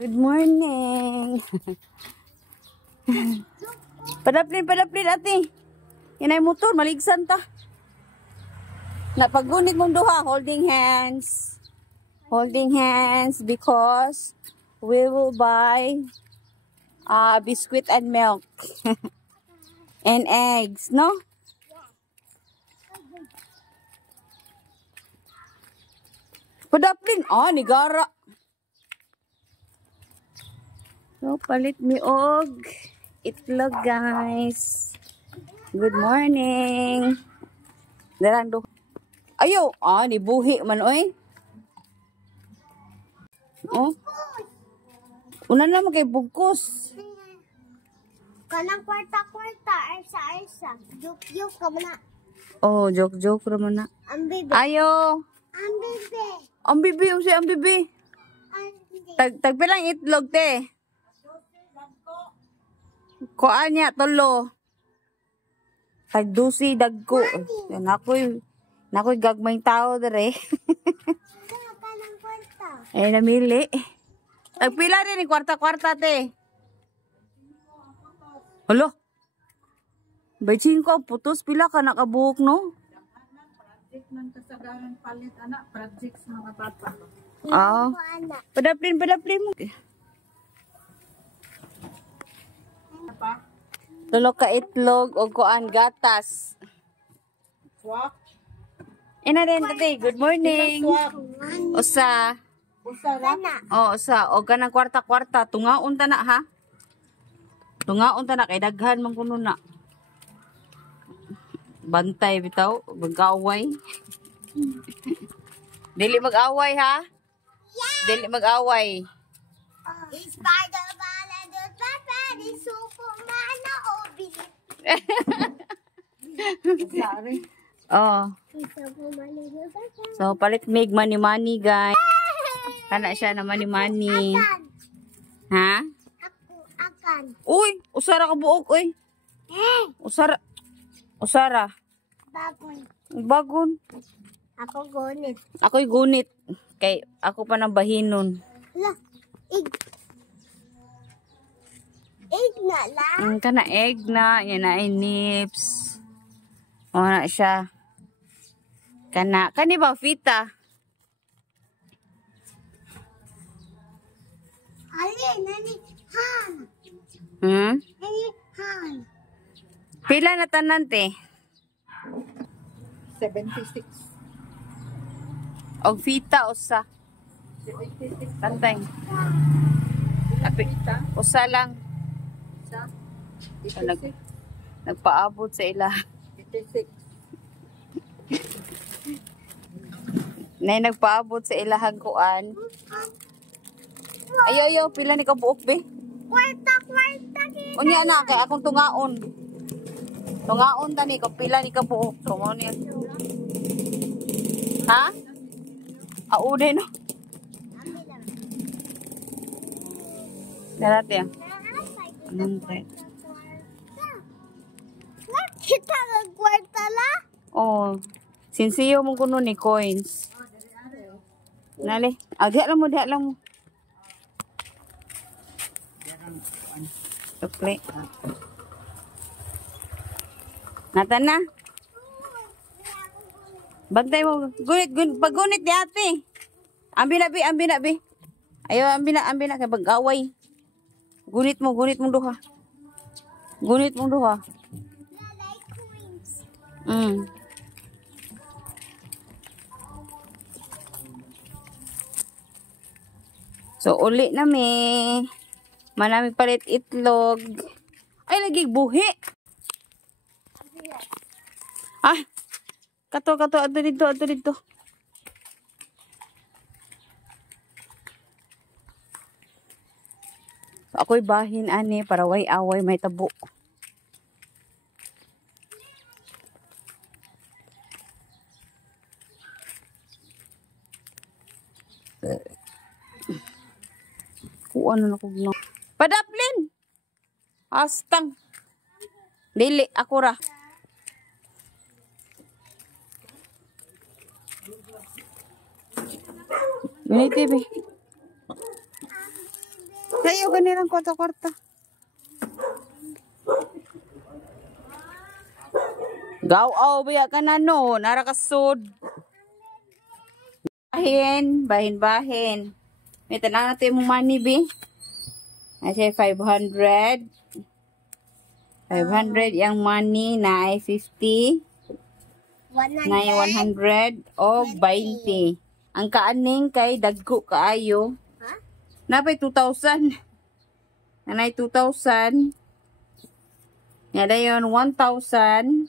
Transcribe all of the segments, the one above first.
Good morning. Padaplin ate. Yan ay motor, maligsan ta. Napagunit mong duha, holding hands. Holding hands because we will buy biscuit and milk. And eggs, no? Padaplin, nigara. So, palit mi og itlog, guys. Good morning. Darang do. Ayo, nibuhi man oy. Oh. Una na mo kay bugkos. Kanang kwarta-kwarta, arsa-arsa. Joke-joke ka man na. Oh, joke-joke ra man na. Ang bibi. Ayo. Ang bibi. Ang bibi, ang bibi. Tagpilang itlog, te. Kuan niya, tolo. Tagdusi, dagko. Nako'y gagmayng tao dere. Kanang kwarta. Namili. Tagpila rin, kwarta-kwarta, te. Halo. Baychin ko, putos pila ka nakabuhok, no? Project ng kasagaran palit, anak. Project sa mga bata. Padaplin mo. Tulo ka itlog o kuan gatas. Swak. Ina rin tate, good morning. Swak. Usa. Usara. Usa. O kanang kwarta-kwarta. Tungaon ta na ha. Tungaon ta na kay daghan man kuno na. Bantay bitaw, mag-away. Dili mag-away ha? Dili mag-away. Sorry. So, palit mig money guys. Kana siya na money. Ha? Akan. Uy, usara ka buok, uy. Usara. Bagon. Ako gunit. Ako'y gunit. Kay ako pa nang bahinon. Hala, egg na lang. Kana egg na. Yan na ay nips. O na siya. Kani ba fita? Ali, nani, han. Nani, han. Pila na tanan te? 76. Og fita usa. 76. Tantay. Usa lang. Sa? Nagpaabot sa ila. 86. Nay nagpaabot sa ilahang kuan. Ayo, pila ni kabuok be? Kwarta. Unya na kay akong tungaon. Tungaon tani ko pila ni kabuok. So mo ni. Ha? Aude no. Darat ya. Nante. Kita ng kwarta la? Oh. Sinsiyo mo kuno ni coins. Nali. Diha lang mo. Sukli. Natan na. Bantay mo. Pagunit ni ate. Ambi na bi. Ayo, ambi na kay pag-away. Gunit mo duha. So, uli na mi. Manami palit itlog. Ay, lagi buhi. Kato, ato dito. So, ako'y bahin, ani, para away may tabo. Ano na kog no. Padaplin. Astang. Dili ako ra. Ini TV. Kayo ganirang kwarta-kwarta. Gaw-aw biya ka na no, narakasod. Bahin. May tanang natin mong money, be. Ay 500. 500 yung money na ay 50. 100. Na ay 100 o 20. Ang kaaning kay dagko kaayo. Ha? Napay 2,000. Nanay 2,000. Yada yun 1,000.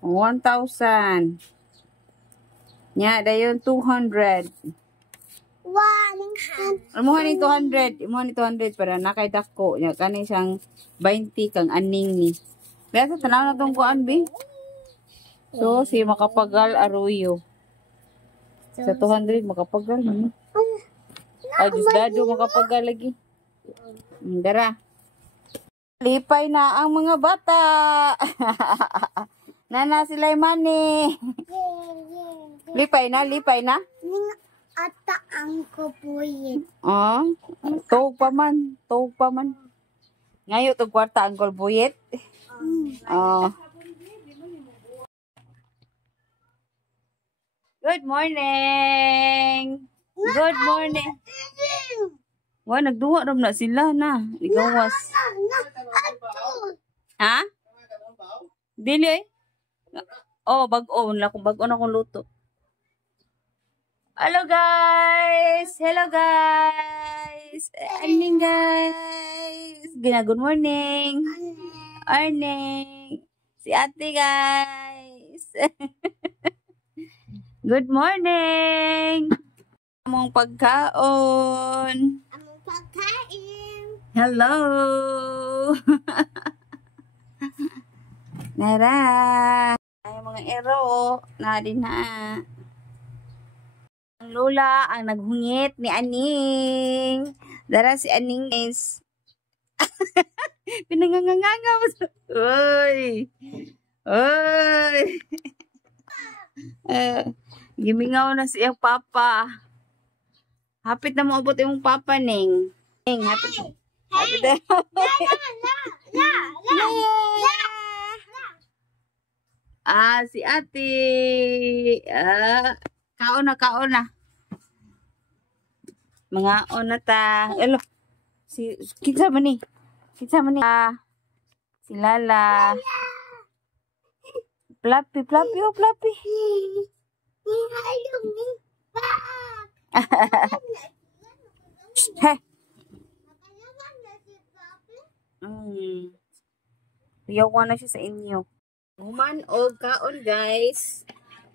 1,000. Nya dayon 200. Amo ni 200, imo ni 200 para nakay dako nya kani siyang 20 kang aning ni. Basta tanaw na tong kuan bi. So si makapagal aruyo. Sa 200 makapagal man. Ay dado makapagal lagi. Dara. Lipay na ang mga bata. Nana sila'y money. Lipay na. Ata ang kupuyin. Oh, tog pa man. Ngayo tog kwarta ang kolbuyet. Oh. Good morning. Wa nagduwa ram na sila na. Igawas. Ha? Dili eh. Oh, bag-o na akong luto. Hello guys! Morning guys! Good morning! Si ate guys! Good morning! Among pagkaon! Hello! Nara! Ay mga ero, na din na. Ang lola ang naghungit ni Aning. Dara si Aning is pinangangangangaw. Oy. Gimingaw na siyang papa. Hapit na moabot yung papa ning. Hapit. Si ate. Kaon na. Mga on na ta. Elo. Kinsa man ni? Si Lala. Fluffy. Hey. Yawa na siya sa inyo. Human og kaon guys.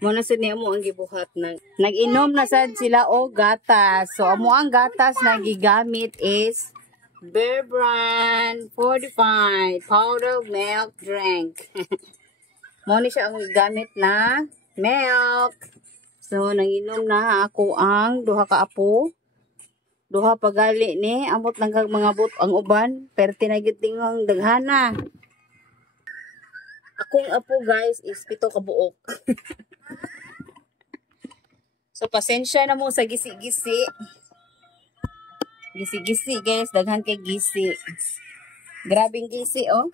Muna sa niya mo ang gibuhat na. Nag-inom na sad sila o gatas. So amo ang gatas na gigamit is Bear Brand Fortified Powder Milk Drink. Muna siya ang gigamit na milk. So nag-inom na ako ang duha ka apo. Duha pagali ni amot lang kag mga bot ang uban pero tinagiting ang daghana. Akong apo guys is 7 ka buok. So pasensya na mo sa gisi-gisi. Gisi-gisi guys, daghan kay gisi. Grabing gisi oh.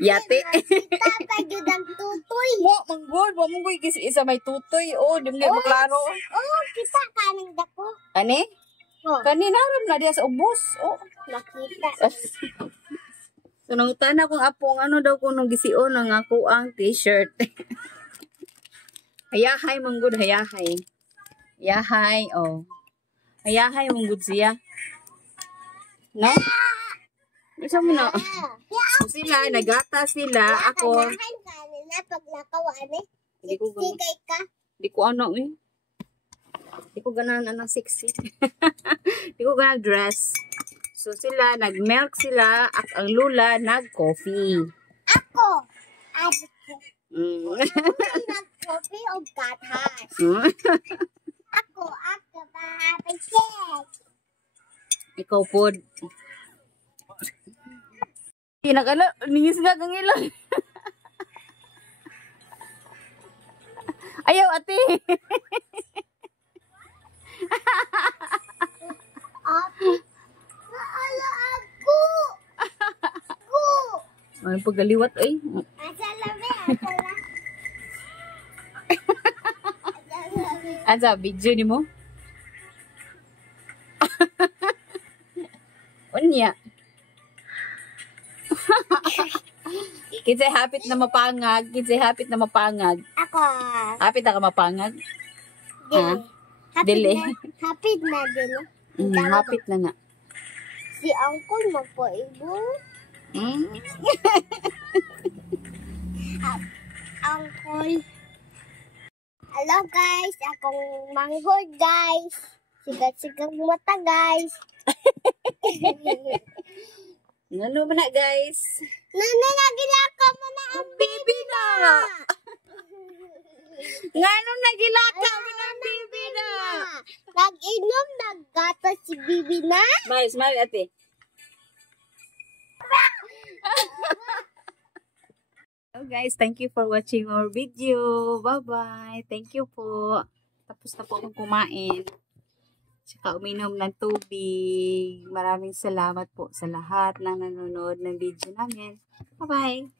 Yate. Tatay jud ang tutoy. Mo manggod gisi isa may tutoy oh, di mo maklaro. Oh, kita kanang dako. Kani? Oh, Kani naram na diya sa ubos. Oh. nakita. So nangutana kung apong ano daw kung nung gision ng ako ang t-shirt. Hayahay manggod hayahay. Hayahay oh. Hayahay manggod siya. No? Isa mo na. So sila nagata sila ako. Kanina pag nakawan eh. Hindi ko Sigay ka. Di ko ano eh. Di ko ganahan ano sexy. Di ko ganahan dress. So sila, nag-milk sila at ang lula nag-coffee. Ako. Mm. Nag-coffee o gatas. Ako ba happy. Ikaw po. Nag-ano, ningis nga kang ilang. Ayaw ate. May pagaliwat ay. Asa labi, asa la. Asa labi. Asa video nimo? Unya. Kinsay hapit na mapangag, kinsay hapit na mapangag. Ako. Hapit na ka mapangag. Dili. Dili. Hapit na dili. Hapit na nga. Si Uncle magpaibo. Uncle. Hello guys, akong manghod guys. Sigat-sigang mata guys. Ano ba na guys? Nana, nagilaka mo na ang Bibi na! Ngano nagilaka mo ng bibi na? Nag-inom, naggata si Bibi na. Smile ate. So guys, thank you for watching our video. Bye-bye. Thank you po. Tapos na po akong kumain. Tsaka uminom ng tubig. Maraming salamat po sa lahat ng nanonood ng video namin. Bye-bye.